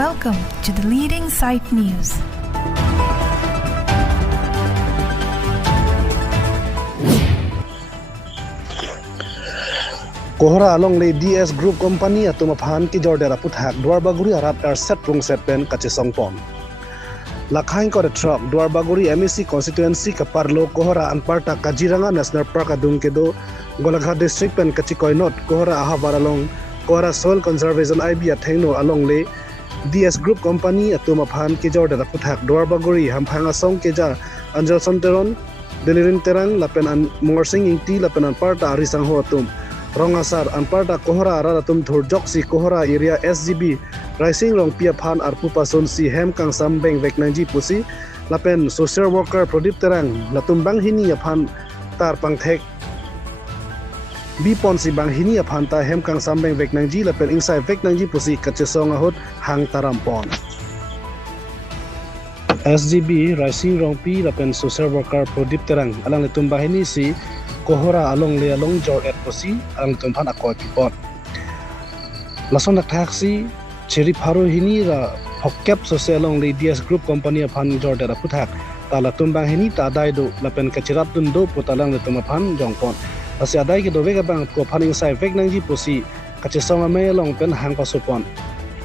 Welcome to the Leading Sight News. Kohora along le DS Group Company atuma phan ki jordera puthak Dwarbaguri arat set prung set pen kachisong pon. Lakhain ko truck Dwarbaguri MEC constituency ka parlo Kohora anparta Kaziranga National Park adung kedo Golaghat district pen kachikoinot Kohora ahabar along Kohora Soil Conservation IB athengno along le DS Group Company atuma phan ki jordera puthak Dwarbaguri hamphanga song keja Anjal Sonteron Delirin terang lapen an morsing ingti lapen anparta arisang ho atum Rongasar anparta Kohora aratum thurjoksi Kohora area SGB Rising Long Pia Phan Arpupa Sonsi Hem Kang Sambeng Veknangji Pusi Lapen Social Worker Prodip Terang Latumbang Hini Aphan Tar Pangthek Biponsi Bang Hini Aphan Ta Hem Kang Sambeng Veknangji Lapen Insai Veknangji Pusi Kachesong Ahut Hang Tarampon SGB Rising Long Pia Lapen Social Worker Prodip Terang Alang Latumbang Hini si Kohora along le along jor et posi alang tumphan akoi pipot lason nak taxi cheri pharo hini ra hokkep sose along le DS Group Company aphan jor dera puthak tala tumbang hini ta dai do lapen kachirap dun do putalang le tumaphan jongpon ase adai ke dove ka bang ko phaning sai vek nangji posi kachesong ame long pen hang pasupon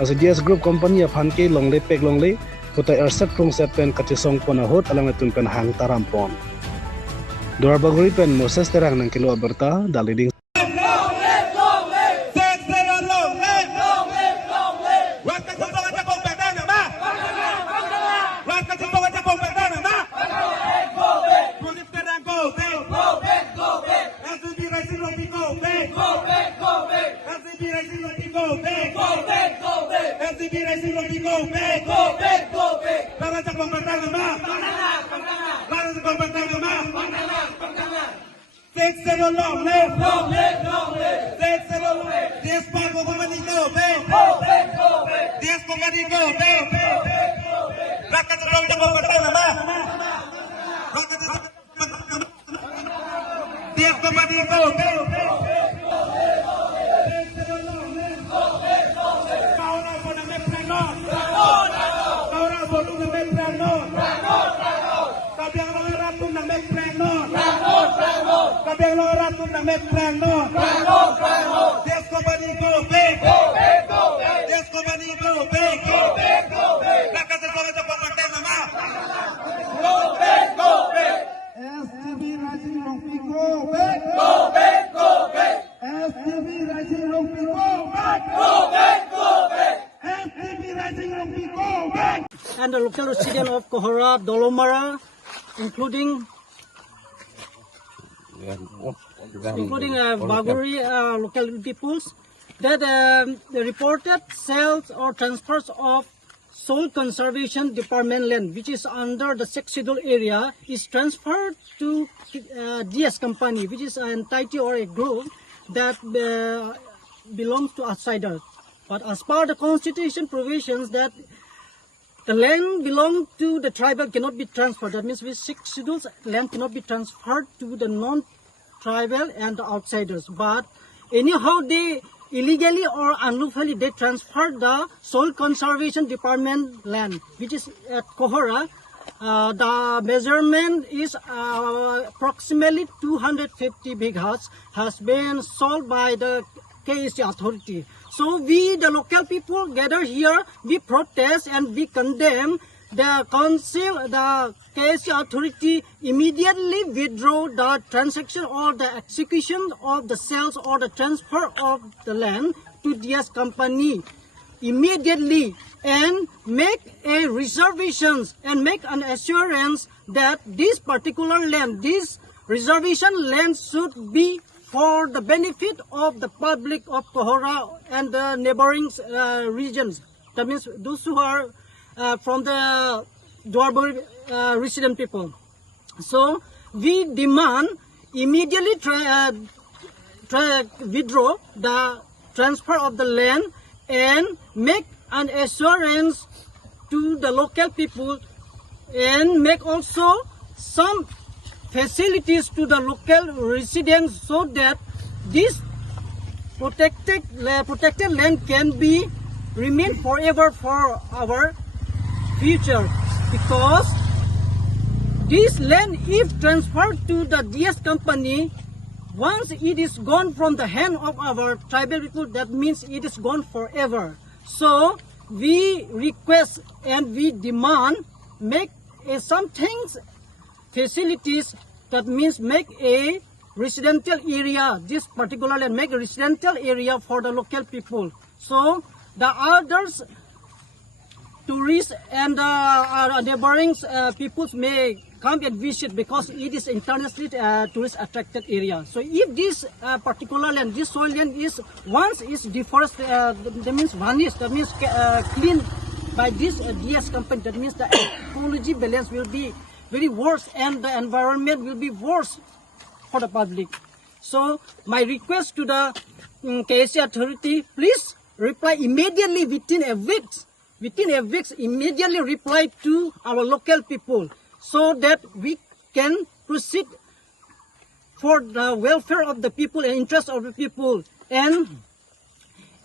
ase DS Group Company aphan ke long le pek long le putai set prong set pen kachesong pon ahot alang le tumpen hang tarampon Dwarbaguri pen Moses terang nang kilo aberta daliding and the local resident of Kohora, Dolomara, including Baguri local peoples, that the reported sales or transfers of Soil Conservation Department land, which is under the 6th schedule area, is transferred to DS Company, which is an entity or a group that belongs to outsiders. But as per the constitution provisions that the land belong to the tribal cannot be transferred. That means with 6 schedules, land cannot be transferred to the non-tribal and the outsiders. But anyhow, they illegally or unlawfully they transferred the Soil Conservation Department land, which is at Kohora. The measurement is approximately 250 bighas, has been sold by the KSC authority. So we, the local people, gather here, we protest and we condemn the council, the KSC authority immediately withdraw the transaction or the execution of the sales or the transfer of the land to DS Company immediately and make a reservations and make an assurance that this particular land, this reservation land should be for the benefit of the public of Kohora and the neighboring regions. That means those who are from the Dwarbaguri resident people. So we demand immediately withdraw the transfer of the land and make an assurance to the local people and make also some facilities to the local residents so that this protected land can be remain forever for our future, because this land, if transferred to the DS company, once it is gone from the hand of our tribal people, that means it is gone forever. So we request and we demand make some things facilities, that means make a residential area, this particular land, make a residential area for the local people. So the others tourists and neighboring peoples may come and visit, because it is internationally tourist attracted area. So if this particular land, this soil land is once is deforested, that means vanished, that means cleaned by this DS company, that means the ecology balance will be very worse and the environment will be worse for the public. So my request to the KSC authority, please reply immediately within a week. Within a week, immediately reply to our local people, so that we can proceed for the welfare of the people and interest of the people, and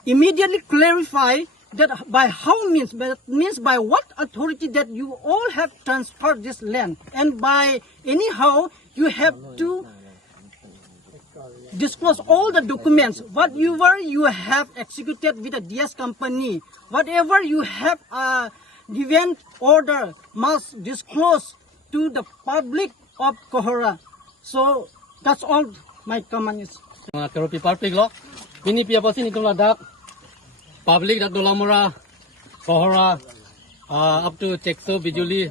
immediately clarify that by how means, that means by what authority that you all have transferred this land, and by anyhow you have to disclose all the documents, whatever you have executed with the DS company, whatever you have given order must disclose to the public of Kohora. So that's all my comment is. Keropi public lo, ini pia pasti ni tumla dak public dak dolamura Kohora up to Tekso Bijuli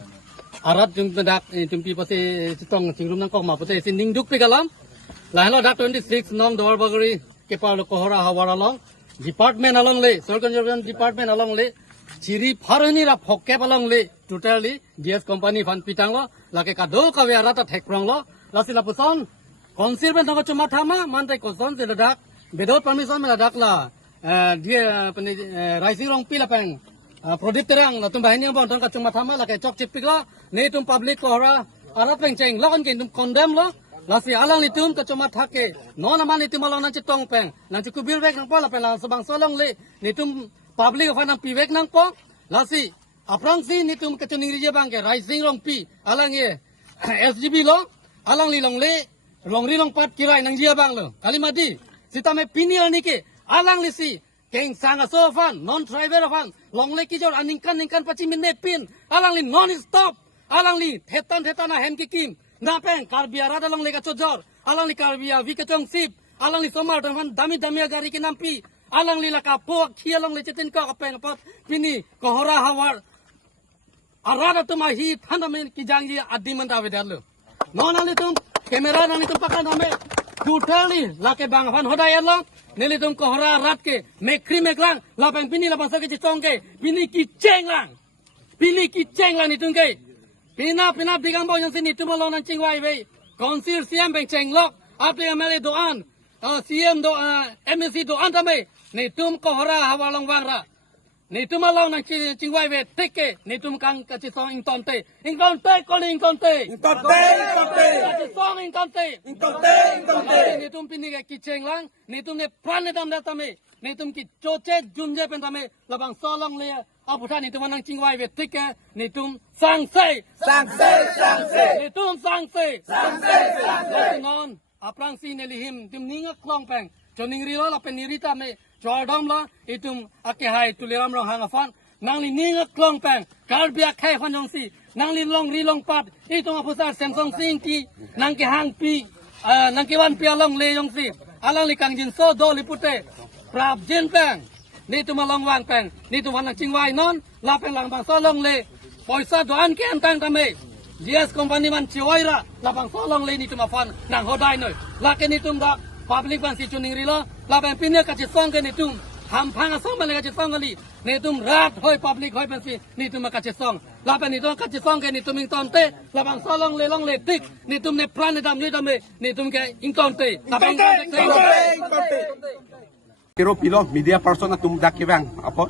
arat jung dak tumpi pasti citong singrum nang kok ma pasti sinding duk pegalam. Lain lo dak 26 nong Dwarabaguri kepala Kohora Hawara long department along le soil conservation department along le ciri farani ra phokep along le totally DS company fan pitang lo lake kado kawe arata thekrong lo lasila puson conservation thang chuma thama mantai koson se dak without permission me dak la dia pani rising long pila pang prodip terang la tum bahini bang thang chuma thama lake chok chip pikla ne tum public Kohora arat peng cheng lo kan tum condemn lo lasi alang litum kacuma thake non aman litum alang nanti tong peng nanti kubir bek nang po la peng sebang solong le litum public of nang piwek nang po lasi aprang si litum kacuning rije bang ke rising long pi alang ye SGB lo alang li long le long ri long pat kirai nang jia bang lo kalimati sita me pini ani ke alang li si keng sanga so fan non tribal fan long le ki jor aningkan ningkan pachi min ne pin alang li non stop alang li thetan na hen ki kim napeng karbia rada long lega chojor alang li karbia vikatong sip alang li somar dan dami gari ki nampi alang li laka po khia long le chetin ka peng pot pini Kohora Hawar arada tuma hi thanda men ki jangi adiman da vedalo non ali tum kamera nami tum pakan name totally lake bang fan hodai lo neli tum Kohora rat ke mekri meklang lapeng pini la basa ke chong ke pini ki chenglang ni tum ke Pina digang bo yang sini tu malau nancing wai wei. Konsir CM beng ceng lok. Apa yang mele doan. CM do MSC doan tamai. Ni tum Kohora Hawalong wangra. Ni tum malau nancing wai wei. Teke. Ni tum kang kaci song ingtonte. Ingtonte koli ingtonte. Kaci song ingtonte. Ni tum pini ke kiceng lang. Ni tum ne prane dam datame. Ni tum ki coce junje pentame. Labang solong le. Apa tadi ni tum nang cingwai vetika ni tum sangse ni tum sangse non aprang si nelihim tum ninga klong peng joning rilo la penirita me jordam la itum akehai tuliram rong hangafan nang li ninga klong peng karbia khai khonjong si nang li long rilong pat itum apusar Samsung singki nang ke hang pi nang ke wan pia long le yong si alang li kang jin so do lipute prap jin peng ni tu malong wang peng ni tu wanang cingwai non la peng lang bang solong le poisa doan ke antang tame DS company man ciwaira la bang solong le ni tu mafan nang hodai noi la ke ni tum dak public ban si chuning rilo la peng pinya ka chi song ke ni tum ham phang asong man le ka chi song ali ni tum rat hoi public hoi ban si ni tum ka chi song la peng ni tum ka chi song ke ni tum ing ton te la bang solong le long le tik ni tum ne pran ne dam ni dam ni tum ke ing ton te la peng Kero pilo media person atum dakivang apo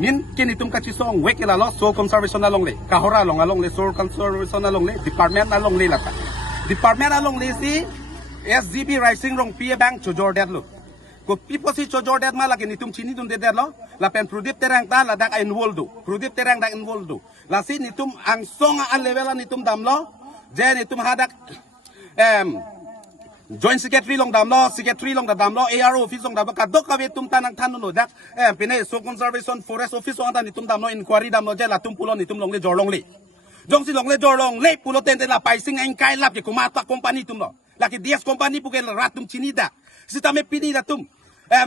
min kini tum kachi song wekela lo soil conservation along le Kohora along le soil conservation along le department along le lata department along le si SGB rising rong pia bank chojor dat lo ko people si Jordan malaki ni tum chini tum deder lo la pen product terang ta la dak involved product terang dak involved la si ni tum ang songa an level ni tum dam lo je ni tum hadak joint secretary long dam lo secretary long dam lo ARO office long dam ka dok ka ve tum tanang than no dak pine so conservation forest office ong ni tum dam lo inquiry dam lo je la tum pulon ni tum long le jorlong le jong si long le jorlong le pulo ten la pai sing ang kai lap ke kumata company tum lo laki DS company pukel ratum chinida si tame pini da tum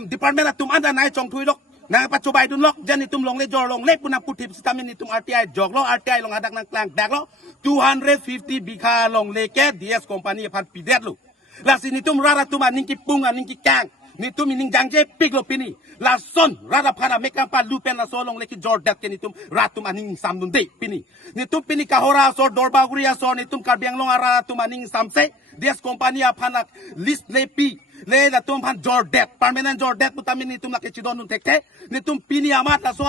department tum anda nai chong thui lok na pa chobai dun lok jan ni tum long le jor long le punang putip si tame ni tum RTI jog lo RTI long adak nang klang dak lo 250 bikha long le ke DS company phan pidet lo la si ni tum rara tum aning ki punga ning ki kang ni tum ning jangje pig lo pini la son rara phana meka pa lupen la so long le ki jor dat ke ni tum ratum aning sam dun de pini ni tum pini kahora so dorba guria so ni tum karbiang long ara tum aning samse DS company phanak list le pi le la tum phan jordet permanent jordet putamin ni tum la ke chidon nun tekte ni tum pini amat la so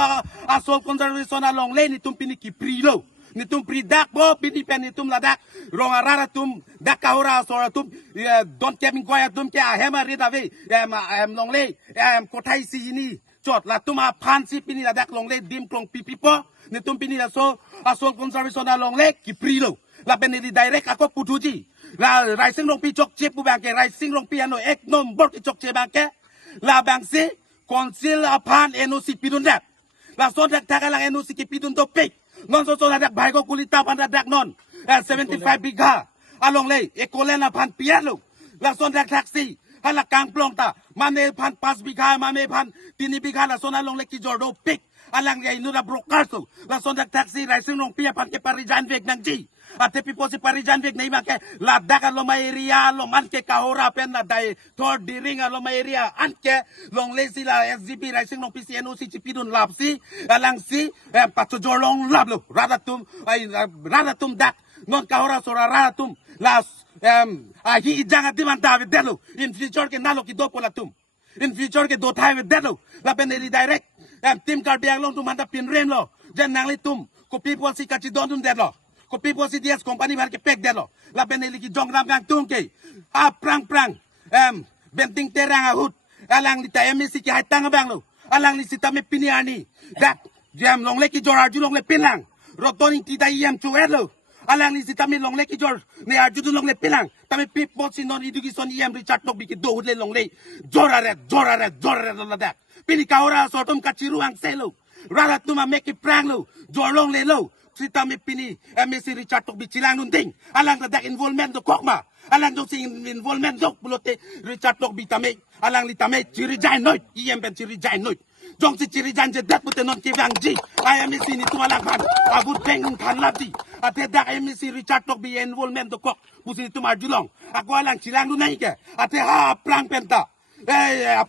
asol conservation along le ni tum pini ki prilo ni tum pri dak bo pini pen ni tum la dak rong arara tum dak kahora so tum don keming goya tum ke hema rida ve long le kothai si ni chot la tum a phan si pini la dak long le dim klong pipi po ni tum pini la so asol conservation along le ki prilo la pen ni direct ako putuji la rising rong pi chok che pu bang ke rising rong pi ano ek nom bor ki chok che bang ke la bang si konsil apan NOC pidun dat la so dak tagalang NOC ki pidun to pik non so la dak bai ko kulita pan dak non 75 bigha along le ekolen apan pialo la so dak taxi hala kang plong ta mame pan 5 bigha mame pan 3 bigha la so na long le ki jordo pik alang ya inu na broker so la so dak taxi rising rong pi pan ke parijan vek nang ji ate pipo si parijan vek nei make ladak lo maeria lo man ke kahora pen na dai thor diring lo maeria anke long lesi la SGP rising long PCNOC chipidun lapsi alang si pacho jorlong lablo radatum dak non kahora sora radatum las hi janga dimanta vedelo in future ke nalo ki do polatum in future ke do thai vedelo la pen redirect tim karbiang long tum manda pin ren lo jan nang litum ko people si kachidon dun delo ko people si DS company mar ke pek delo la beneli ki jong ram gang tungke a prang benting terang ahut alang li ta MSC ki hatang bang lo alang li sitame piniani dak jam long le ki jor arju long le pinlang rotoning ti dai yam chuelo alang li sitame long le ki jor ne arju long le pinlang tame people si non education yam Richard nok bi ki do le long le jorare la dak pini ka ora sotom ka chiru ang selo rara tuma make prang lo jor long le lo si tami pini MSC Richard tok bichilang nunting alang dak involvement do kokma alang do sing involvement do bulote Richard tok bitame alang li tame chiri jain noit iem ben chiri jain noit jong si chiri jain je dat pute non kivang ji MSC ni tualang pan abut beng kan lapti ate dak MSC Richard tok bi involvement do kok pusi tumar julong aku alang chilang nunai ke ate ha prang penta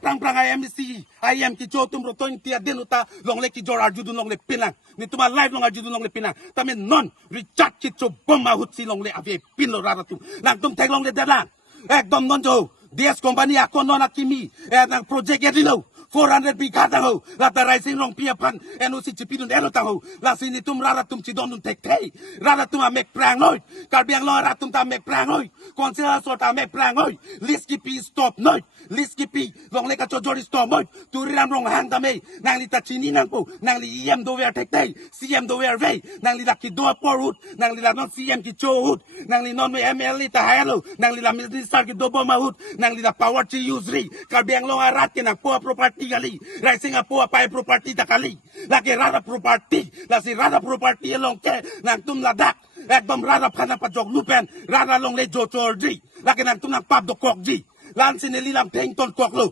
prang MSC ayam ki chotum roton ti adenuta long le ki jor arjudun long le pinang ni tuma live long arjudun long le pinang tame non Richard ki cho bomma hutsi long le ave pin lo raratum nang tum thek long le dalang ekdom non jo DS company ako non akimi nang project edilo 400 bigha tang ho la ta rising long pia pan NOC chipidun elo tang ho la sini tum raratum chi don tek thei raratum a mek prang noi karbiang lo raratum ta mek prang noi konsela so ta mek prang noi list ki pi stop noi list ki pi long le ka cho jori stop noi tu ram rong hang ta me nang li ta chini nang po nang li em do ver tek thei CM do ver ve nang li la ki do porut nang li la non CM ki cho hut nang li non me ML ta hello nang li la minister ki do boma hut nang li la power chi use ri karbiang lo arat ke nang po property kali rising apo apa property takali lagi rada property la si rada property long ke nang tum ladak ekdom rada phana pa jog lupen rada long le jo chorji lagi nang tum nang pap do kok ji lan sineli lam theng ton kok lo